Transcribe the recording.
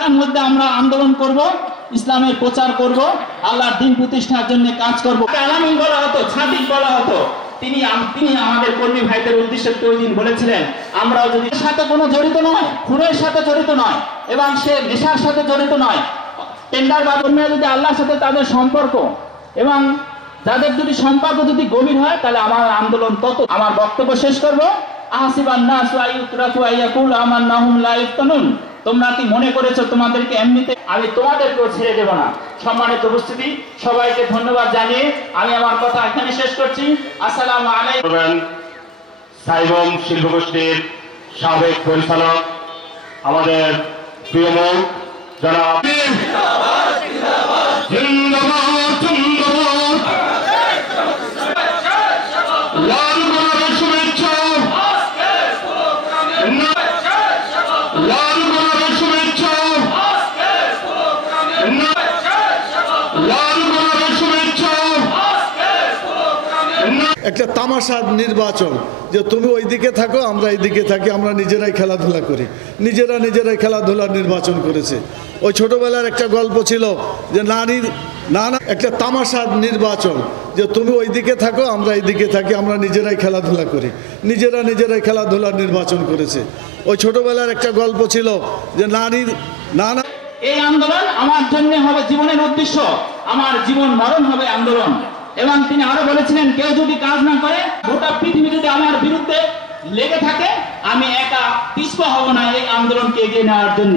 এলাকার মধ্যে আমরা আন্দোলন করব, ইসলামের প্রচার করব, আল্লাহর দ্বীন প্রতিষ্ঠার জন্য কাজ করব। আলামিন বলা হতো, ছাদিক বলা হতো। তিনি আমাদের কর্মী ভাইদের উদ্দেশ্যে ওই দিন বলেছিলেন, আমরাও যদি সাথে কোনো জড়িত নয়, খুনের সাথে জড়িত নয়, এবং সে নেশার সাথে জড়িত নয়, টেন্ডার বা কর্মীরা যদি আল্লাহর সাথে তাদের সম্পর্ক এবং যাদের যদি সম্পর্ক যদি গভীর হয়, তাহলে আমার আন্দোলন তত। আমার বক্তব্য শেষ করব। আহসিবান নাসু আইয়ুতরাকু আইয়াকুল আমান্নাহুম লা ইফতানুন। তোমরা কি মনে করেছো তোমাদেরকে এমনিতে আমি তোমাদেরকেও ছেড়ে দেব না? সম্মানিত উপস্থিতি, সবাইকে ধন্যবাদ জানিয়ে আমি আমার কথা এখানে শেষ করছি। আসসালামু আলাইকুম। সাইবম শিল্পগোষ্ঠীর সাবেক পরিচালক আমাদের প্রিয় মুখ জনাব একটা তামাশার নির্বাচন, যে তুমি ওই দিকে থাকো আমরা এই দিকে থাকি, আমরা নিজেরাই খেলাধুলা করি, নিজেরাই খেলাধুলার নির্বাচন করেছে। ওই ছোটবেলার একটা গল্প ছিল যে নারীর একটা তামাশার নির্বাচন, যে তুমি ওই দিকে থাকো আমরা এই দিকে থাকি, আমরা নিজেরাই খেলাধুলা করি, নিজেরাই খেলাধুলার নির্বাচন করেছে। ওই ছোটবেলার একটা গল্প ছিল যে নারীর এই আন্দোলন আমার জন্য হবে জীবনের উদ্দেশ্য, আমার জীবন মরণ হবে আন্দোলন। এবং তিনি আরো বলেছিলেন, কেউ যদি কাজ না করে, গোটা পৃথিবী যদি আমার বিরুদ্ধে লেগে থাকে, আমি একা পিছপা হব না এই আন্দোলনকে এগিয়ে নেওয়ার জন্য।